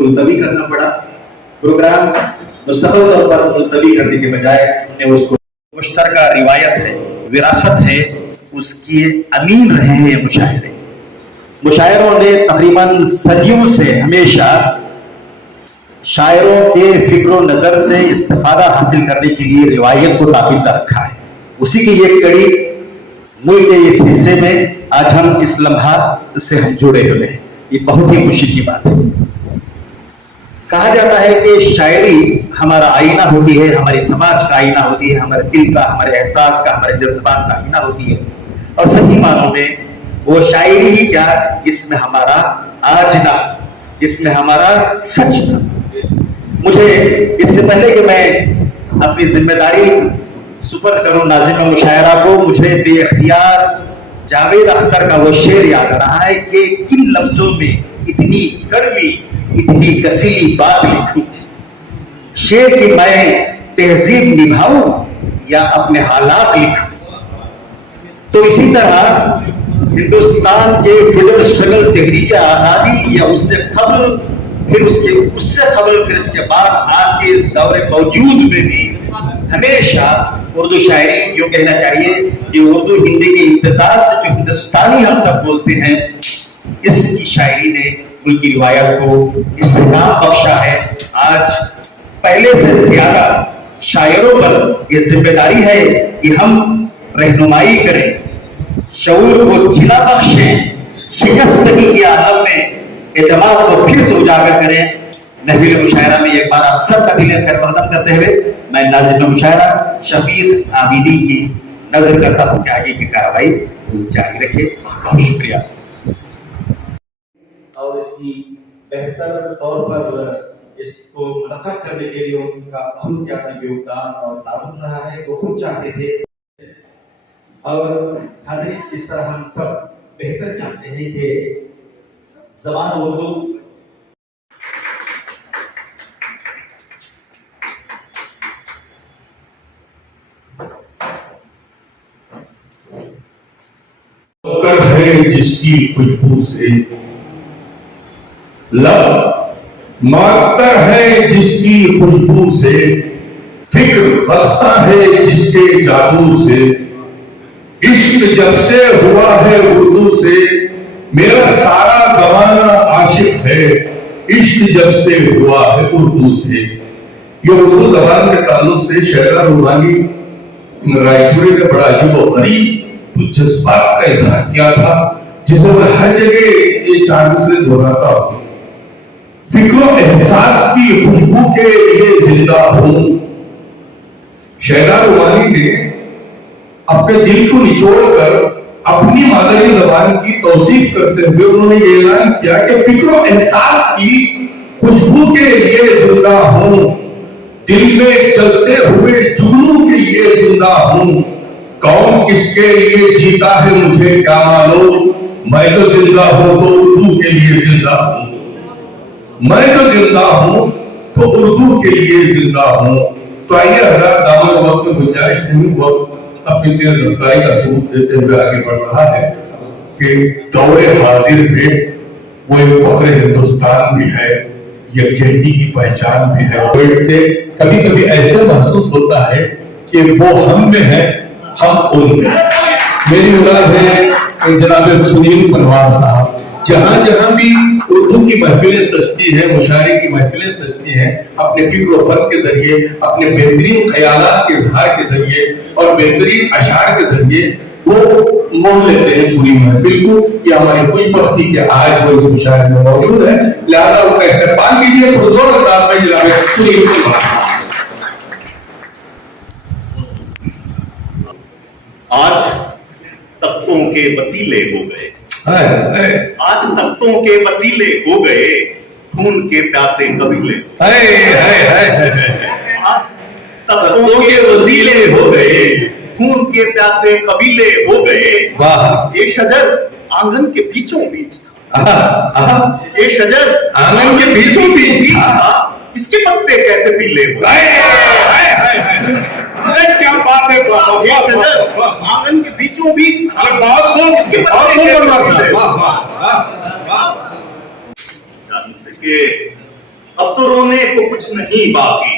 मुलतवी करना पड़ा। प्रोग्राम मुस्तकिल तौर पर मुलतवी करने के बजाय हमने उसको मुश्तरका रिवायत है, विरासत है, उसकी अमीन रहे हैं ये मुशायरे। मुशायरों ने तकरीबन सदियों से हमेशा शायरों के फिक्र नजर से इस्तिफादा हासिल करने के लिए रिवायत को ताबीता रखा है। उसी की एक कड़ी मुल्क के इस हिस्से में आज हम इस लम्हा से हम जुड़े हुए हैं, ये बहुत ही खुशी की बात है। कहा जाता है कि शायरी हमारा आईना होती है, हमारे समाज का आईना होती है, हमारे दिल का, हमारे एहसास का, हमारे जज्बात का आईना होती है। और सही मानों में वो शायरी ही क्या जिसमें हमारा आजना, जिसमें हमारा सच था। मुझे इससे पहले कि मैं अपनी जिम्मेदारी सुपर्द करूं नाज़िम मुशायरा को, मुझे बेइख्तियार जावेद अख्तर का वो शेर याद आ रहा है कि किन लफ्जों में इतनी कड़वी, इतनी कसीली बात लिखूं, शेर की मैं तहजीब निभाऊं या अपने हालात लिखूं। तो इसी तरह हिंदुस्तान के फ्रीडम स्ट्रगल, तहरीक आजादी या उससे कबल, फिर उससे कबल, फिर इसके बाद आज के इस दौरे मौजूद में भी हमेशा उर्दू शायरी, जो कहना चाहिए कि उर्दू हिंदी के इम्तिजाज से जो हिंदुस्तानी हम सब बोलते हैं, इसकी शायरी ने उनकी रिवायत को इस्तेमाल बख्शा है। आज पहले से ज्यादा शायरों पर यह जिम्मेदारी है कि हम रहनुमाई करें, शऊर को जिला बख्शें, शिकस्तगी के आलम में एतमाद को फिर से उजागर करें। महफिल मुशायरा में एक बार आप सबका दिल खैर मकदम करते हुए मैं नाज़िम मुशायरा शफीक आबिदी की नजर करता हूं कि आगे की कार्रवाई जारी रखे। बहुत शुक्रिया। और इसकी बेहतर तौर पर इसको मुनक्कद करने के लिए उनका बहुत ज्यादा योगदान और ताउन रहा है, वो खुद चाहते थे। और हाज़िर, इस तरह हम सब बेहतर जानते हैं कि ज़बान उर्दू है जिसकी खुशबू से, लब मातर है जिसकी खुशबू से, फिक्र बसता है जिसके जादू से। इश्क जब से हुआ है उर्दू से, मेरा सारा गवाना आशिक है। इश्क जब से हुआ है उर्दू से। ये उर्दू जबान के ताल्लुक से शेरा रूहानी रायचूरी ने बड़ा अजीब और गरीब कुछ जज्बात का इजहार किया था, जिसे वो हर जगह ये चार दूसरे दोहराता। फिक्र एहसास की खुशबू के लिए जिंदा हूं। शेरा रूहानी ने अपने दिल को निचोड़कर अपनी मादरी जबान की तौसीफ करते हुए उन्होंने ये ऐलान किया कि फिक्र एहसास की खुशबू के लिए जिंदा हूं, दिल में चलते हुए जुगनू के लिए जिंदा हूं। कौन किसके लिए जीता है मुझे क्या मालूम, मैं तो जिंदा हूं तो उर्दू के लिए जिंदा हूं। मैं तो जिंदा हूं तो उर्दू के लिए जिंदा हूं। तो आइए हजरात, दामन वक्त में गुंजाइश नहीं, वक्त अपनी तेज रफ्तारी का सबूत देते हुए आगे बढ़ रहा है कि दौरे हाजिर में वो एक फख्र हिंदुस्तान भी है, यकजहती की पहचान भी है। कभी कभी ऐसे महसूस होता है कि वो हम में है, हम उनमें। मेरी मुराद है जनाब सुनील परवार साहब, जहां जहां भी उर्दू की महफिलें सजती है, मुशायरे की महफिलें सजती हैं, अपने फिक्र और फर्क के जरिए, अपने बेहतरीन ख्यालात के इजहार के जरिए और बेहतरीन अशार के जरिए वो मोह लेते हैं पूरी महफिल को कि हमारी कोई बख्ती के आज वो इस मुशायरे में मौजूद है। लिहाजा उनका इस्तेमाल कीजिए। सुनील परवार। आज तख्तों के वसीले हो गए, आज तख्तों के वसीले हो गए, खून के प्यासे कबीले। आज तख्तों के वसीले हो गए, खून के प्यासे कबीले हो गए। ये शजर आंगन के बीचों बीच था, ये शजर आंगन के बीचों बीच था, इसके पत्ते कैसे पीले हो गए। क्या बात है, आंगन के बीचों बीच जान सके अब तो रोने को कुछ नहीं बाकी,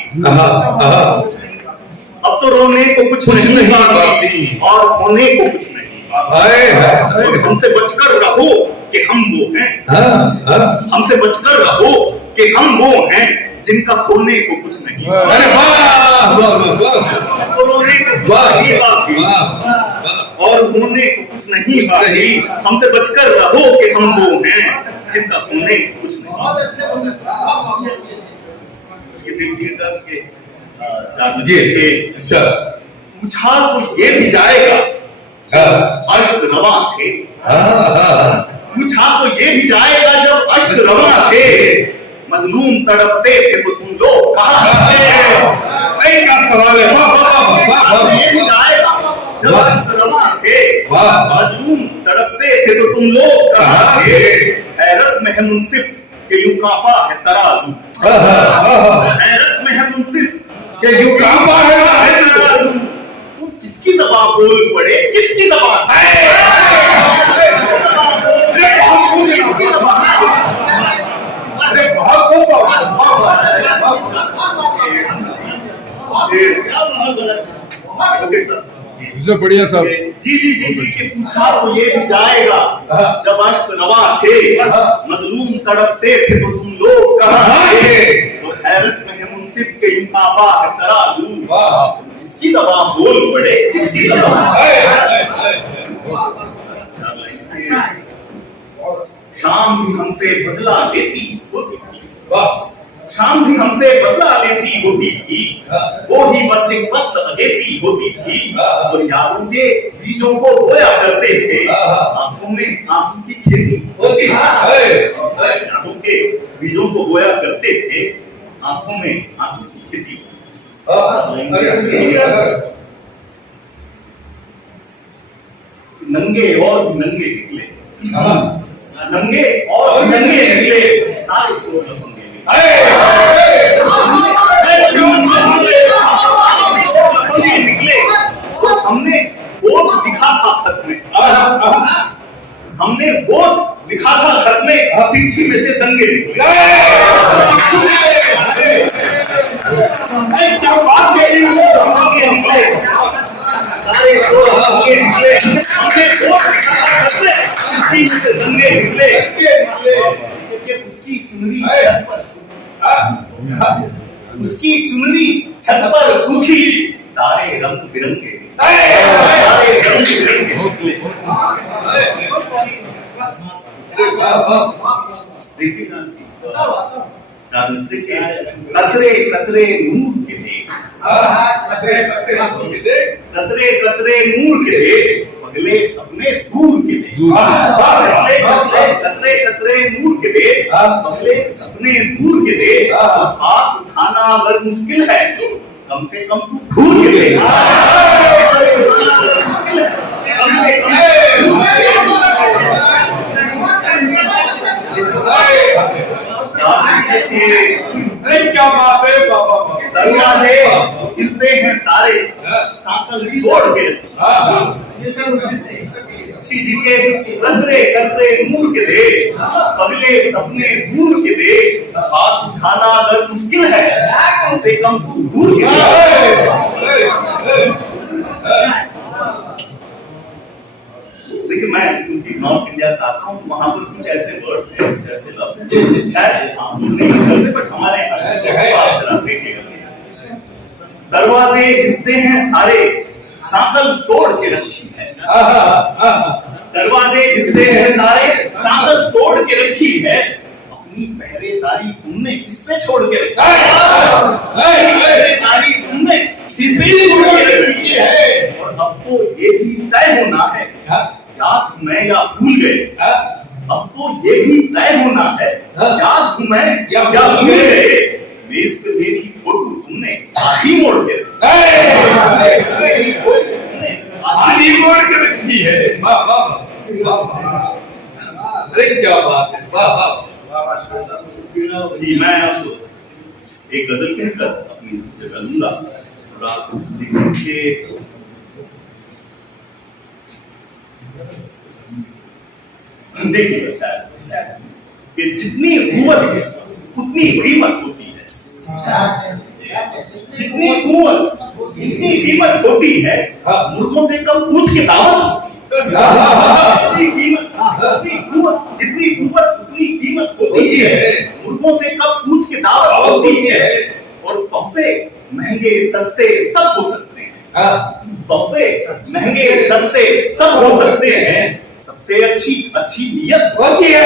अब तो रोने को कुछ नहीं बाकी और होने को कुछ नहीं बाकी। और हमसे बचकर रहो कि हम वो हैं, हमसे बचकर रहो कि हम वो हैं जिनका खोने को कुछ नहीं। अरे वाह वाह वाह, रोने को कुछ नहीं बाकी और होने को कुछ नहीं बाकी। हमसे बचकर रहो कि हम वो हैं जिनका होने को कुछ नहीं। ये देखिए 10 के पूछा तो ये भी जाएगा, अश्क रवा थे। पूछा तो ये भी जाएगा जब अश्क रवा थे, मजलूम तड़पते थे तो तुम लोग कहाँ थे? क्या सवाल है? ये भी जाएगा जब अश्क रवा थे, मजलूम तड़पते थे तो तुम लोग कहाँ थे? हैरत में है मुंसिफ के यूं कांपा है तराजू, हैरत में है मुंसिफ के यूं कांपा है तराजू। किसकी ज़बान बोल पड़े, किसकी ज़बान? इससे बढ़िया साहब। जी जी जी जी कि पूछा तो ये भी जाएगा जब अश्क रवा थे, मजलूम तड़पते थे तो तुम लोग कहाँ थे? तो हैरत में है मुंसिफ के यूं कांपा है तराजू। किसकी ज़बान बोल पड़े, किसकी ज़बान? शाम भी हमसे बदला लेती होती थी, शाम भी हमसे बदला लेती होती थी, वो ही बस एक फस्त अगेती होती थी। और यादों के बीजों को बोया करते थे, आंखों में आंसू की खेती होती थी। यादों के बीजों को बोया करते थे, आंखों में आंसू की खेती। नंगे और नंगे निकले, नंगे और नंगे निकले सारे चोर लफंगे निकले। तो हमने वो लिखा था खत में, हमने वो लिखा था खत में, चिट्ठी में से दंगे निकले। क्या बात है, निकले सारे चोर लफंगे निकले। हमने वो लिखा था खत में, चिट्ठी में से दंगे निकले। उसकी चुनरी छत पर सूखी, उसकी चुनरी छत पर सूखी, तारे रंग बिरंगे, तारे रंग बिरंगे। देखिए ना चार मिस्त्री के कतरे कतरे नूर के थे, कतरे कतरे नूर के थे, पगले सपने दूर के थे। कतरे कतरे नूर के थे, पगले सपने दूर के थे। हाथ उठाना अगर मुश्किल है तो कम से कम तू घूर के थे। क्या बात है बाबा। दरवाजे हिलते हैं सारे, सांकल तोड़ के जी के कतरे कतरे नूर के दे, पगले सपने दूर के दे। हाथ उठाना अगर मुश्किल है कम से कम तू दूर के दे। देखिए मैं क्योंकि नॉर्थ इंडिया से आता हूँ, वहां पर कुछ ऐसे वर्ड्स हैं, कुछ ऐसे लफ्ज हैं शायद आप लोग नहीं करते, बट हमारे यहाँ देखिएगा। दरवाजे हिलते हैं सारे, सांकल तोड़ के रखी है। दरवाजे हिलते हैं सारे, सांकल तोड़ के रखी है। अपनी पहरेदारी तुमने किस पे छोड़ के रखी है? पहरेदारी तुमने किस पे छोड़ के रखी है? और अब तो ये भी तय होना है, याद मैं या भूल गए। अब तो ये भी तय होना है, याद मैं या भूल गए। मेज पे मेरी फोटो तुमने आधी मोड़ के आधी मोड़ के रखी है। अरे क्या बात है, वाह जी। मैं आपको एक गजल कहकर अपनी जगह लूंगा और आप देखिए देखिए कि जितनी कुवत है उतनी कीमत होती जितनी कुवत इतनी कीमत होती है, मुर्गों से कम पूछ के दावत होती है। जितनी कुवत उतनी कीमत होती है, मुर्गों से कम पूछ के दावत होती है। और तोहफे महंगे सस्ते सब हो सकते हैं, तोहफे महंगे सस्ते सब हो सकते हैं। सबसे अच्छी नीयत होती है,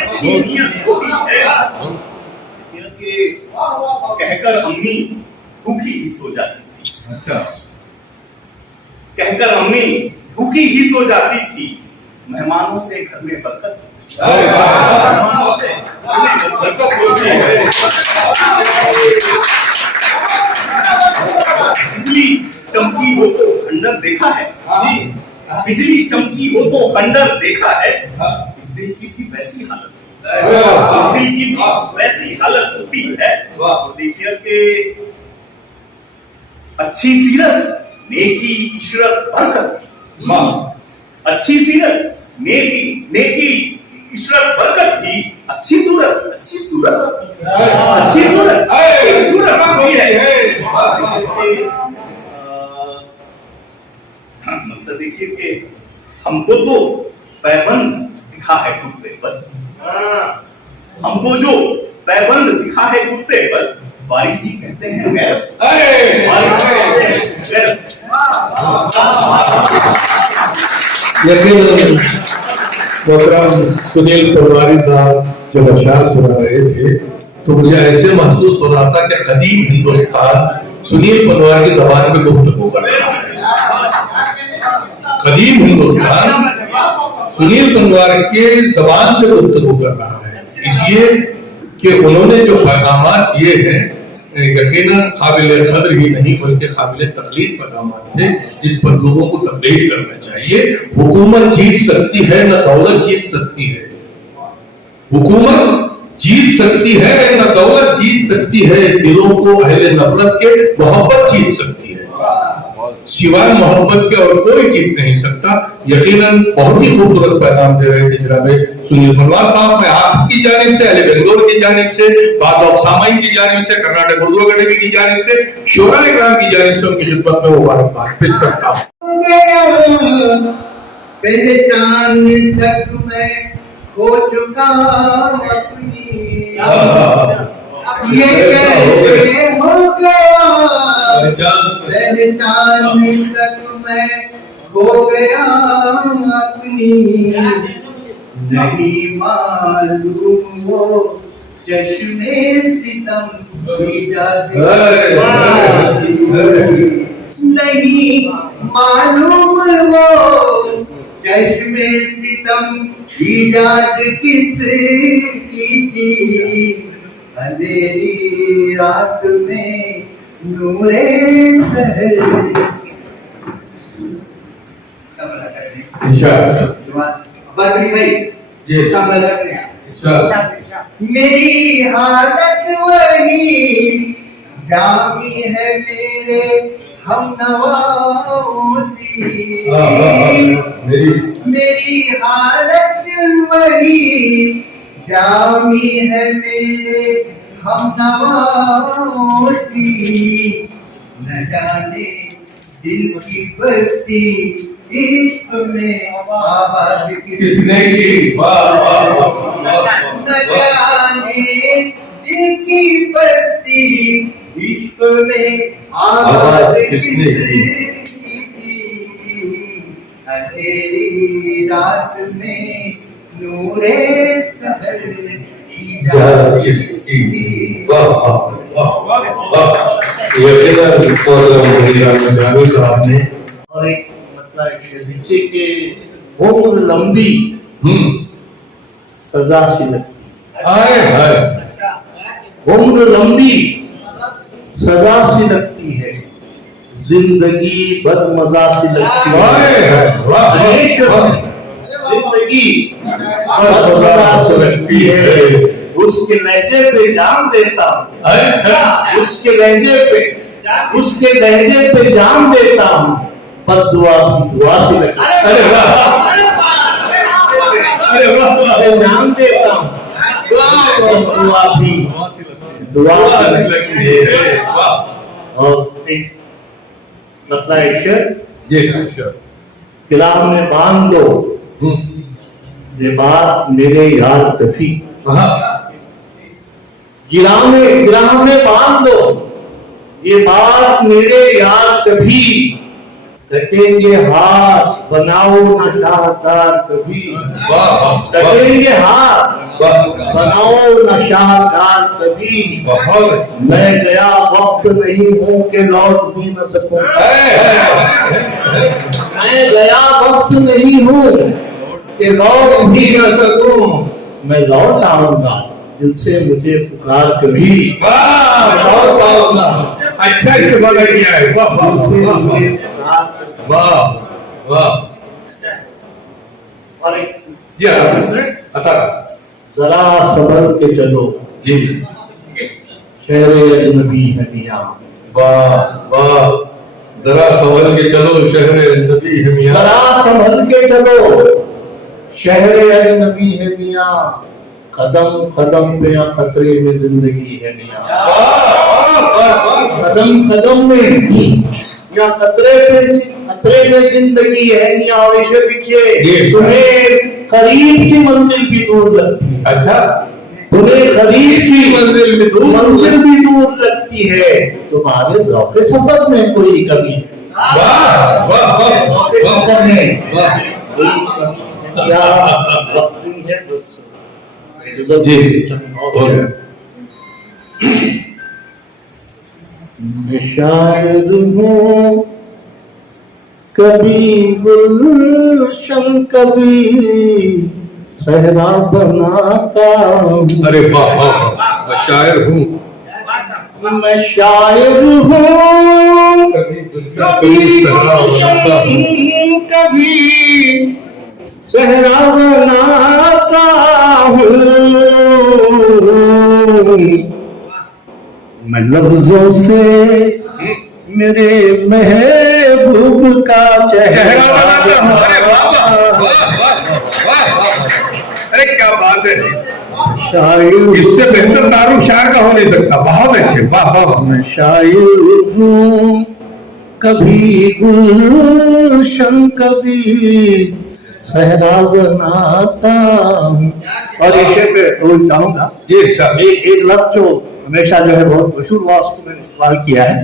अच्छी नीयत होती है। कहकर अम्मी भूखी ही सो जाती थी। अच्छा, कहकर अम्मी भूखी ही सो जाती थी। मेहमानों से घर में बरकत, मेहमानों से घर में बरकत होती है। बिजली चमकी हो तो खंडर देखा है, बिजली चमकी हो तो खंडर देखा है। बिजली की भी वैसी हालत, बिजली की भी वैसी हालत होती है। तो देखिए कि अच्छी सीरत नेकी इशरत बरकत की, अच्छी सीरत नेकी इशरत बरकत की। अच्छी सूरत अच्छी सूरत होती है। मतलब देखिए कि हमको तो पैबंद दिखा है कुत्ते पर, हमको जो पैबंद दिखा है कुत्ते पर, वारी जी कहते हैं गैरत, वारी जी कहते हैं गैरत। यकीनन मोहतरम सुनील पनवारी साहब जब अशार सुना रहे थे तो मुझे ऐसे महसूस हो रहा था कि कदीम हिंदुस्तान सुनील पनवारी की जबान में गुफ्तगू कर रहा है। कदीम हिंदुस्तान सुनील पनवारी के जबान से गुफ्तगू कर रहा है, इसलिए कि उन्होंने जो पैगामात दिए हैं यकीनन काबिल कदर ही नहीं बल्कि काबिल तकलीफ पैगामात थे, जिस पर लोगों को तकलीफ करना चाहिए। हुकूमत जीत सकती है न दौलत जीत सकती है, हुकूमत जीत सकती है न दौलत जीत सकती है, दिलों को अहले नफरत के मोहब्बत जीत सकती है, सिवाय मोहब्बत के और कोई जीत नहीं सकता। यकीनन बहुत ही खूबसूरत पैगाम दे रहे थे जनाब सुनील पनवार साहब। मैं आपकी जानिब से, अहले बेंगलोर की जानिब से, बाद सामाइन की जानिब से, कर्नाटक उर्दू अकेडमी की जानिब से, शोरा इकराम की जानिब से उनकी खिदमत में मुबारकबाद पेश करता हूँ। पहचान तक मैं खो चुका अपनी, ये कैसे हो गया पहचान तक मैं खो गया अपनी, नहीं मालूम वो चश्मे सितम की जाती, नहीं मालूम वो चश्मे सितम इजाद किस की थी, अंधेरी रात में नूरे सहर। भाई ये सामने मेरी हालत वही जामी है मेरे हम नवाओं सी, मेरी हालत वही जामी है मेरे हम नवाओं सी, न जाने दिल की बस्ती इश्क में आबाद किसने की, न जाने दिल की बस्ती इश्क में आबाद किसने की, अंधेरी रात में नूरे सहर साहब ने और एक मतलब नीचे के उम्र लंबी सजा सी लगती है, उम्र लंबी सजा सी लगती है, जिंदगी बदमजा सी लगती है, जिंदगी बदमजा सी लगती है। उसके लहजे पे जान देता हूँ, उसके लहजे पे जान देता हूँ, बद्दुआ की दुआ से लगती है। जान देता हूँ, दुआ भी दुआ लगी है। वाह। और एक मतलब शेर ये शेर। किला में बांध दो ये बात मेरे यार कभी, गिरा में बांध दो ये बात मेरे यार कभी, कटेंगे हाथ बनाओ ना शाहकार कभी, कटेंगे हाथ बनाओ ना शाहकार कभी। मैं गया वक्त नहीं हूँ कि लौट भी न सकूं, मैं गया वक्त नहीं हूँ कि लौट भी न सकूं, मैं लौट आऊंगा दिल से मुझे पुकार कभी, लौट आऊंगा। अच्छा इस्तेमाल किया है। वाह दिल से वाह मुझे पुकार कभी। वाह वाह। और एक जी अता जरा संभल के चलो जी। शहर अजनबी है मियां, वाह वाह। जरा संभल के चलो शहर अजनबी है मियां, जरा संभल के चलो शहर अजनबी है मियां, कदम कदम पे या खतरे में जिंदगी है मियां, कदम कदम में या खतरे में जिंदगी है मियां। और इसे लिखिए तुम्हें करीब की मंजिल भी दूर लगती है, अच्छा तुम्हें करीब की मंजिल में मंजिल भी दूर लगती है, तुम्हारे ज़ौक़े सफर में कोई कमी है, वाह वाह वाह ज़ौक़े सफर में वाह। कोई कमी है या वक्त नहीं है बस जी हो गया। मैं शायर हूँ कभी गुलशन कभी सहरा बनाता हूँ, अरे वाह वाह। मैं शायर हूँ, मैं शायर हूँ कभी कभी गुलशन कभी सहरा बनाता हूँ, मैं लफ्जों से मेरे महबूब का चेहरा बनाता हूँ। अरे वाह वाह वाह वाह। अरे क्या बात है। शायर इससे बेहतर तारुफ शायर का हो नहीं सकता। बहुत अच्छे। वाह वाह वाह। मैं शायर हूँ कभी गुलशन कभी सहरा बनाता हूँ। और ये शेर पे रोज गाऊंगा। ये सर एक लफ्ज जो हमेशा जो है बहुत मशहूर हुआ उसको मैंने इस्तेमाल किया है।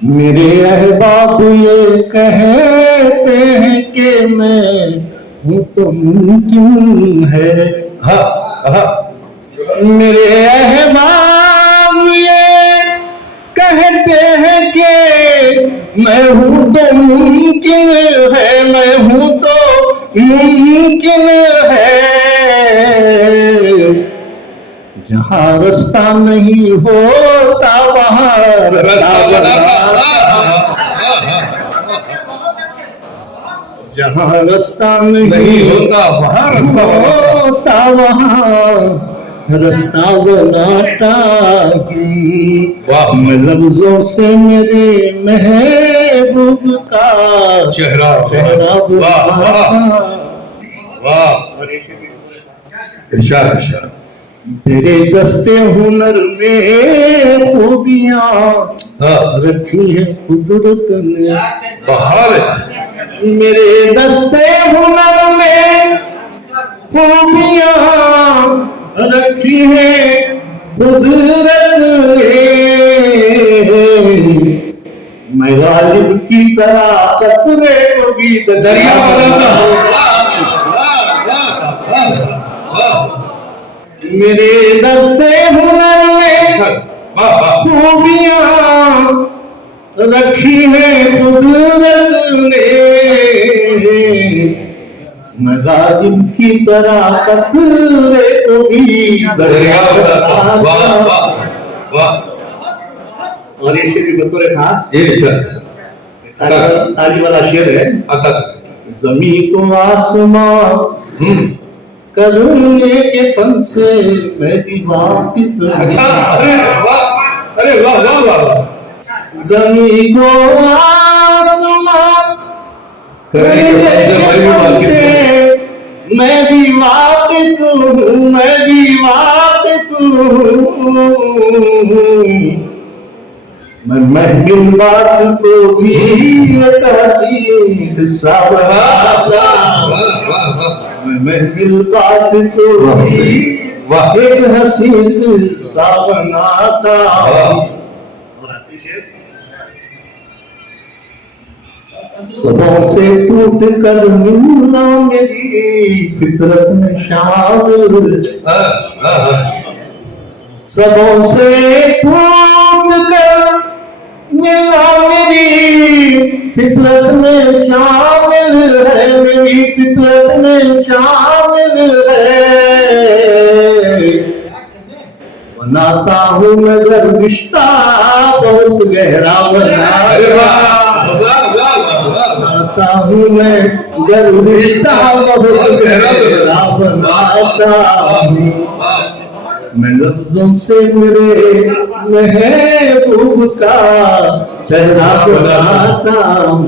मेरे अहबाब ये कहते हैं कि मैं हूँ तो मुमकिन है, हाँ हाँ। मेरे अहबाब ये कहते हैं कि मैं हूँ तो मुमकिन है, मैं हूँ तो मुमकिन है, जहाँ रास्ता नहीं होता वहाँ रास्ता जहाँ रास्ता नहीं होता वहाँ रास्ता होता वहाँ रास्ता बनाता हूँ। वाह। मैं लफ्जों से मेरे महबूब का चेहरा चेहरा वाह वाह बनाता। वाह। इरशाद इरशाद। तेरे दस्ते हुनर में खूबियाँ हाँ रखी है कुदरत ने, बहार। मेरे दस्ते हुनर में खूबियाँ रखी है कुदरत ने, मैं गालिब की तरह कतरे को भी दरिया बनाता हूँ। मेरे दस्ते हुनर में खूबियाँ रखी है कुदरत ने, मैं गालिब की तरह कतरे को भी दरिया बनाता हूँ। वाह वाह वाह। और ये शेर बतौर खास ये इरशाद ताली वाला शेर है। अता। जमीन को आसमां करने के फन से मैं भी वाकिफ हूँ। अच्छा अरे वाह। अरे वाह वाह वाह। जमीन को आसमां करने के फन से मैं भी वाकिफ मैं भी वाकिफ हूँ, मैं भी वाकिफ हूँ, मैं महगिन बात को भी एक हसीन सा बनाता, मैं महगिन बात को भी एक हसीन सा बनाता। सबों से टूट कर मिलना मेरी फितरत में शामिल, सबों से टूट कर मिलना मेरी फितरत में शामिल है, मेरी फितरत में शामिल है। बनाता हूँ मगर रिश्ता बहुत गहरा बनाता हूँ मैं, मगर रिश्ता बहुत गहरा बनाता हूँ। मैं लफ्जों से मेरे महबूब का चेहरा बनाता हूँ।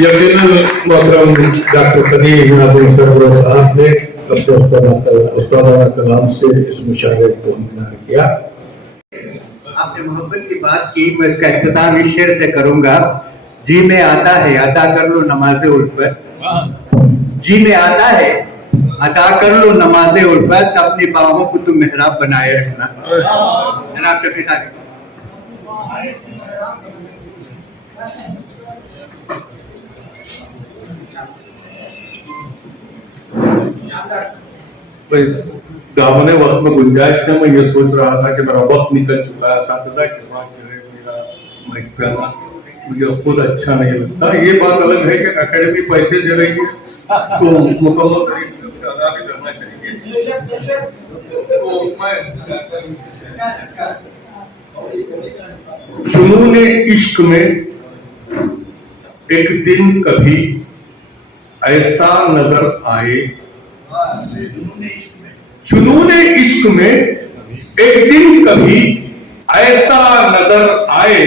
यकीनन मोहतरम डॉक्टर कदीर नाज़िम सरवर साहब ने अपने उस्तादाना कलाम से इस मुशायरे को इकरार किया। आपने मोहब्बत की बात की, मैं इसका इख्तिताम इस शेर से करूंगा। जी में आता है अदा कर लो नमाज़े उल्फत, जी में आता है अदा कर लो नमाज़े उल्फत, अपनी बाहों को तुम मेहराब बनाए रखना। जनाब शफी साहब दामने वक्त में गुंजाइश में मैं ये सोच रहा था कि मेरा वक्त निकल चुका है, साथीदा के बाद जो है मेरा माइक पे आना मुझे खुद अच्छा नहीं लगता। ये बात अलग है कि एकेडमी पैसे दे रही है तो मुकम्मल तरीके से अदा भी करना चाहिए। जुनून इश्क में एक दिन कभी ऐसा नजर आए, जुनून इश्क में एक दिन कभी ऐसा नजर आए,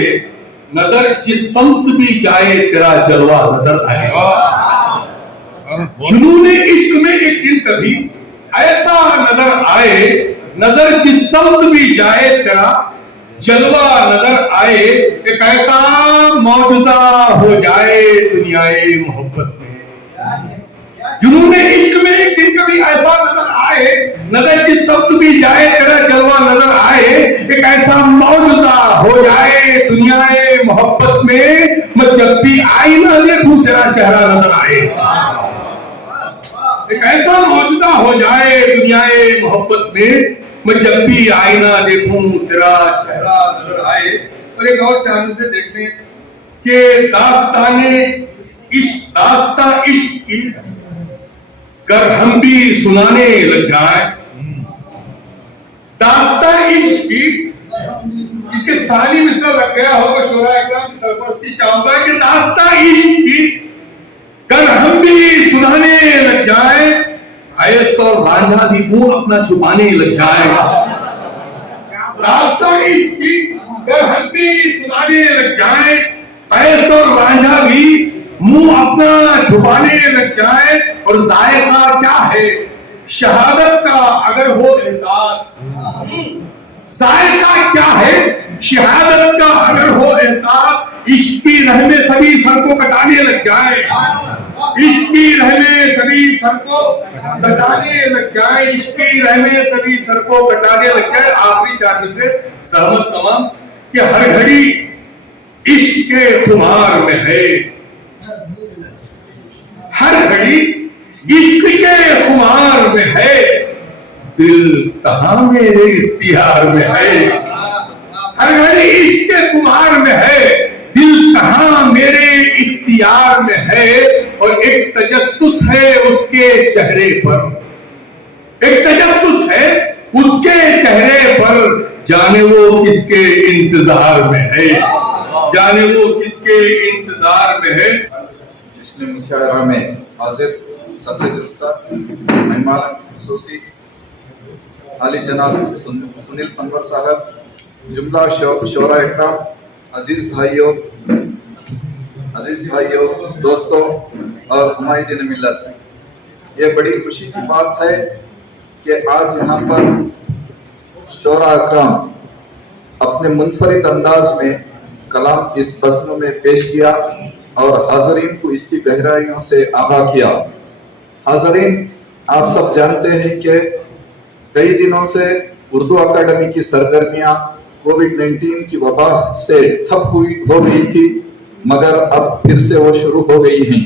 नजर जिस समत भी जाए तेरा जलवा नजर आए। जुनून इश्क में एक दिन कभी ऐसा नजर आए, नजर जिस समत भी जाए तेरा जलवा नजर आए। एक ऐसा मौजूदा हो जाए दुनियाए मोहब्बत में। जुनून इश्क में एक दिन कभी ऐसा नजर आए, नजर जिस शब्द भी जाए तेरा जलवा नजर आए। एक ऐसा मौजूदा हो जाए दुनियाए मोहब्बत में, मैं जब भी आईना देखूं तेरा चेहरा नजर आए। एक ऐसा मौजूदा हो जाए दुनियाए मोहब्बत में, मैं जब भी आईना देखूं तेरा चेहरा नजर आए। और एक और चांद से देखने कि दास्ताने इश्क की गर हम भी सुनाने लग जाए, दास्ता इश्क की, इसके साली मिसरा लग गया होगा शोरा इकराम की सरपरस्ती चाहूंगा कि दास्ता इश्क की गर हम भी सुनाने लग जाए, ऐस और रांझा भी मुंह अपना छुपाने लग जाए। दास्ता इश्क की गर हम भी सुनाने लग जाए, ऐस और रांझा भी मुंह अपना छुपाने लग जाए। और जायका क्या है शहादत का अगर हो एहसास, जायका क्या है शहादत का अगर हो एहसास, इश्क की राह में सभी सड़कों कटाने लग जाए, इश्क की राह में सभी सड़कों कटाने लग जाए, इश्क की राह में सभी सड़कों कटाने लग जाए। आखिरी चार से सहमत तमाम कि हर घड़ी इश्क के खुमार में है, हर घड़ी इश्क के खुमार में है, दिल कहां मेरे इख्तियार में है। हर घड़ी इश्क के खुमार में है, दिल कहां मेरे इख्तियार में है। और एक तजस्सुस है उसके चेहरे पर, एक तजस्सुस है उसके चेहरे पर, जाने वो किसके इंतजार में है, जाने वो किसके इंतजार में है। जिसने मुशायरा में हाजिर सदर जलसा मेहमान खुसूसी आली जनाब सुनील पनवर साहब, जुमला शोरा इकराम, अजीज भाइयों, दोस्तों और हमारे मिल्लत, ये बड़ी खुशी की बात है कि आज यहाँ पर शोरा अकराम अपने मुनफरिद अंदाज में कलाम इस बज़्म में पेश किया और हाज़रीन को इसकी गहराइयों से आगाह किया। हाज़रीन, आप सब जानते हैं कि कई दिनों से उर्दू अकादमी की सरगर्मियां कोविड-19 की वबा से ठप हो गई थी, मगर अब फिर से वो शुरू हो गई हैं।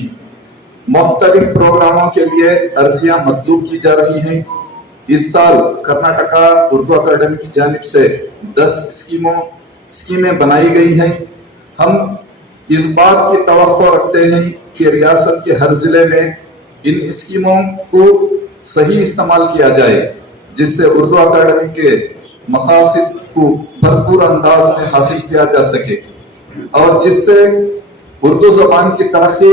मुख्तलिफ प्रोग्रामों के लिए अर्जियां मतलूब की जा रही हैं। इस साल कर्नाटका उर्दू अकादमी की जानिब से 10 स्कीमें बनाई गई हैं। हम इस बात की तवक्को रखते हैं कि रियासत के हर जिले में इन स्कीमों को सही इस्तेमाल किया जाए, जिससे उर्दू अकादमी के मकासद को भरपूर अंदाज में हासिल किया जा सके और जिससे उर्दू जबान की तरक्की,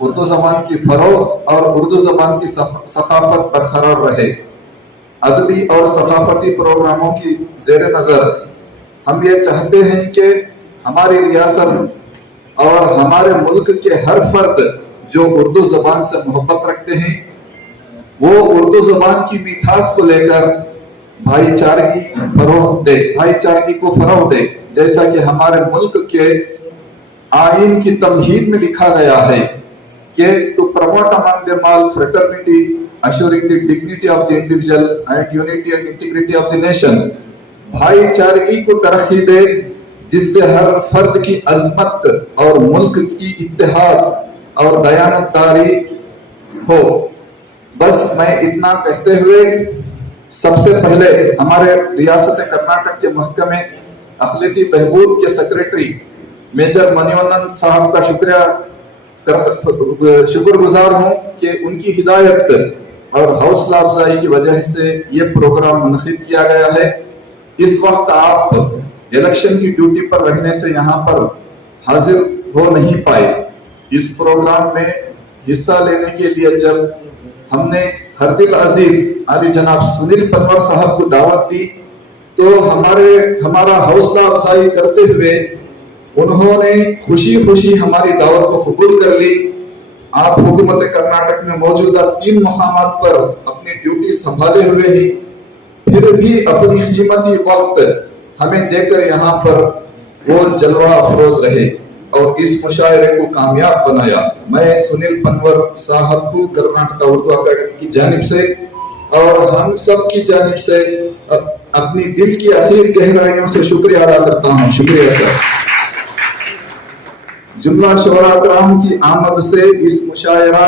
उर्दू जबान की फरोग और उर्दू जबान की सकाफत बरकरार रहे। अदबी और सकाफती प्रोग्रामों की जेर नज़र हम ये चाहते हैं कि हमारी रियासत और हमारे मुल्क के हर फर्द जो उर्दू जबान से मोहब्बत रखते हैं वो उर्दू जबान की मिठास को लेकर भाईचारगी को फरोग दे, जैसा कि हमारे मुल्क के आइन की तमहीद में लिखा गया है कि to promote among the all fraternity, assuring the dignity of the individual and unity and integrity of the nation। भाईचारगी को तरक्की दे जिससे हर फर्द की अजमत और मुल्क की इत्तेहाद और दयानतदारी हो। बस मैं इतना कहते हुए सबसे पहले हमारे रियासत कर्नाटक के महकमे अखिलती बहबूद के सेक्रेटरी मेजर मनिवन्नन साहब का शुक्रगुजार हूँ कि उनकी हिदायत और हौसला अफजाई की वजह से ये प्रोग्राम मुनक़िद किया गया है। इस वक्त आप इलेक्शन की ड्यूटी पर रहने से यहाँ पर हाजिर हो नहीं पाए। इस प्रोग्राम में हिस्सा लेने के लिए जब हमने हरदिल अजीज अली जनाब सुनील पनवर साहब को दावत दी तो हमारा हौसला अफजाई करते हुए उन्होंने खुशी खुशी हमारी दावत को कबूल कर ली। आप हुकूमत कर्नाटक में मौजूदा 3 मकामात पर अपनी ड्यूटी संभाले हुए ही फिर भी अपनी कीमती वक्त हमें देकर यहाँ पर वो जलवा अफरोज रहे और इस मुशायरे को कामयाब बनाया। मैं सुनील पनवर साहब को कर्नाटका उर्दू अकादमी की जानिब से और हम सब की जानिब से अपनी दिल की आखिर गहराइयों से शुक्रिया अदा करता हूँ। शुक्रिया सर। जुमला शोरा अकराम की आमद से इस मुशायरा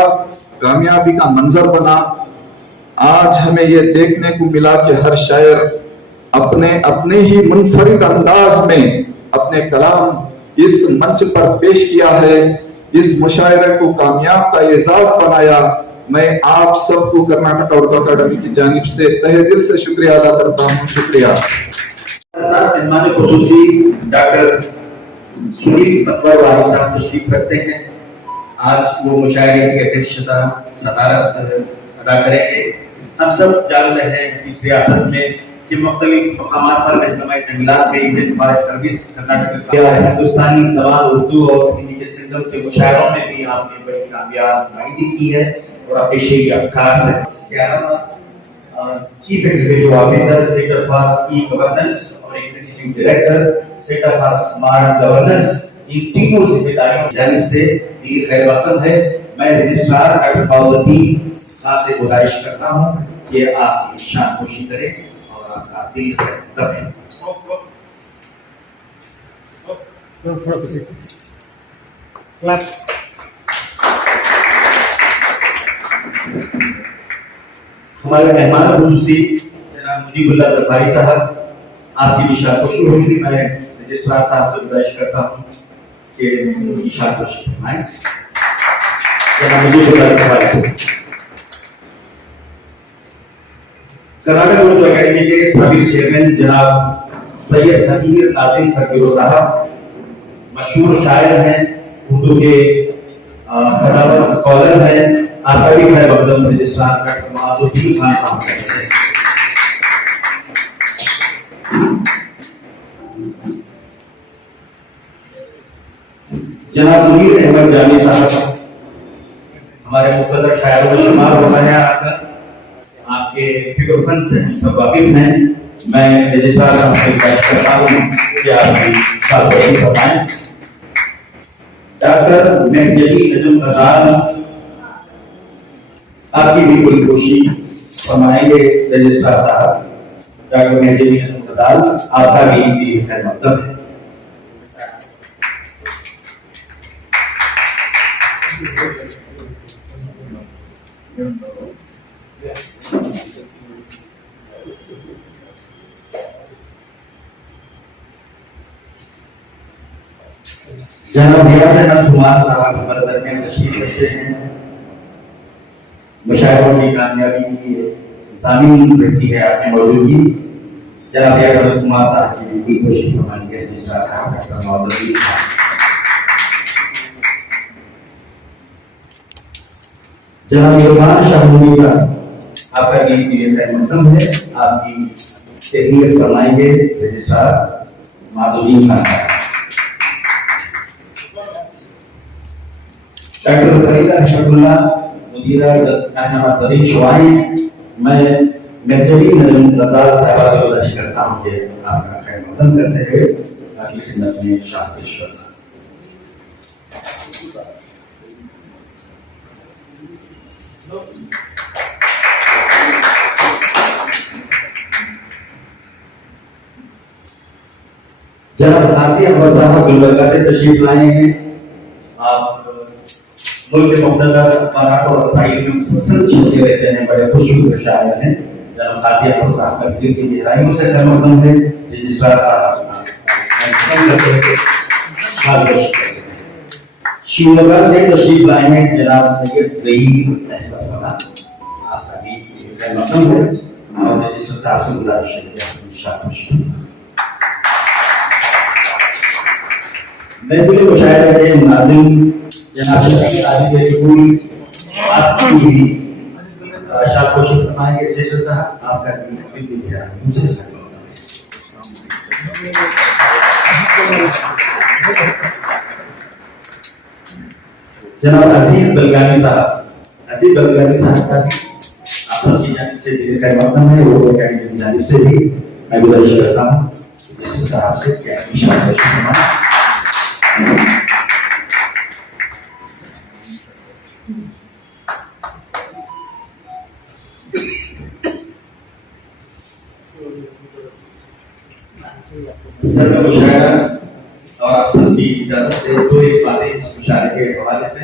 कामयाबी का मंजर बना। आज हमें यह देखने को मिला कि हर शायर अपने ही मुनफरिद अंदाज में अपने कलाम इस मंच पर पेश किया है। इस मुशायरे को कामयाब का एजाज बनाया। मैं आप सबको कर्नाटक उर्दू अकादमी की जानिब से तहे दिल से शुक्रिया अदा करता हूँ। शुक्रिया। मेहमान खुसूसी डॉक्टर सुनील पनवर वाली साहब तशरीफ रखते हैं। आज वो मुशायरे की अध्यक्षता सदारत अदा करेंगे। हम सब जान रहे हैं इस रियासत में कि मुख्तलिफ मकामात पर रहनुमाई जंगलात में इंडियन फॉरेस्ट सर्विस कर्नाटक का हिंदुस्तानी जबान उर्दू और हिंदी के सिंगम के मुशायरों में भी आपने बड़ी कामयाब नुमाइंदगी की है और अपने शेरी अफकार से chief executive officer centre for e governance और executive director centre for smart governance, इन तीनों जिम्मेदारियों जाने से दिल खैर वतन है। मैं रजिस्ट्रार डॉक्टर फौजुद्दीन से गुजारिश करता हूं कि आप इरशाद खुशी करें और आपका दिल खैर करें। हमारे मेहमान खुसूसी जनाब मुजीबुल्लाह जफारी साहब, आपकी इरशाद खुशी होगी। मैं रजिस्ट्रार साहब से गुजारिश करता हूं कि इरशाद खुशी फरमाएं। जनाब मुजीबुल्लाह जफारी साहब। कर्नाटक उर्दू अकादमी के साबिक चेयरमैन जनाब सैयद हकीर नाजिम सरगिरो साहब मशहूर शायर हैं, उर्दू के खतावर स्कॉलर हैं। आपका भी खैर मकदम रजिस्ट्रार डॉक्टर माजुद्दीन खान साहब हैं। जनाब मुनीर अहमद जानी साहब हमारे मुक़द्दर शायरों में शुमार हो रहे हैं। आपके फिक्र फन से हम सब वाकिफ हैं। मैं रजिस्ट्रार साहब से रिक्वेस्ट करता हूँ कि आप भी शाबाशी फरमाएं। डॉक्टर मेहजबी नजम गजाल आपकी भी कोई खुशी फरमाएंगे। रजिस्ट्रार साहब डॉक्टर मेहजबी नजम गजाल आपका भी खैर मकदम है। जनाब रियाज कुमार साहब हमारे दरमियान तशरीफ रखते हैं। मुशायरों की कामयाबी की ज़मीन रहती है आपकी मौजूदगी। जनाब रियाज कुमार साहब की भी कोशिश फरमानी है। रजिस्ट्रार साहब का मौजूदगी जनाब इरफान शाह नूरी साहब आपका गीत के लिए मौसम है। आपकी तहरीर फरमाएंगे रजिस्ट्रार माधुरी खान। डॉक्टर फरीदा रहमतुल्लाह मुदीरा रहनुमा तरीक शुआई। मैं मेहजबी नजम गजाल साहब से गुजारिश करता हूं कि आपका खैर मकदम करते हुए अगली खिदमत में शामिल करना। जनाब सासी अकबर साहब गुलबर्गा से तशरीफ लाए हैं। आप मुल्क के मुख्तलिफ अखबारात और रसाइल में मुसलसल छपते रहते हैं, बड़े खुशबू शायर हैं। जनाब सासी अकबर साहब का दिल की गहराइयों से खैरमकदम है। रजिस्ट्रार साहब श्रीलंका से तशरीफ लाए हैं जनाब सैयद रहीम अहमद खान। आपका भी खैरमकदम है और रजिस्ट्रार साहब से गुजारिश है कि आप शाबाशी। मैं भी मुशायरे के नाज़िम जनाब शफी आदि के पूरी आपकी भी शाबाशी फरमाएंगे। रजिस्ट्रार साहब आपका भी दिल की गहराइयों से जनाब अजीज बलगानी साहब का आपकी जानिब से भी खैरमकदम है। वो अकेडमी की जानिब से भी मैं गुजारिश करता हूँ रजिस्ट्रार साहब से कि आप शाबाशी फरमाएं। सर मुशायरा और आप सबकी इजाजत से दो एक बातें इस मुशायरे के हवाले से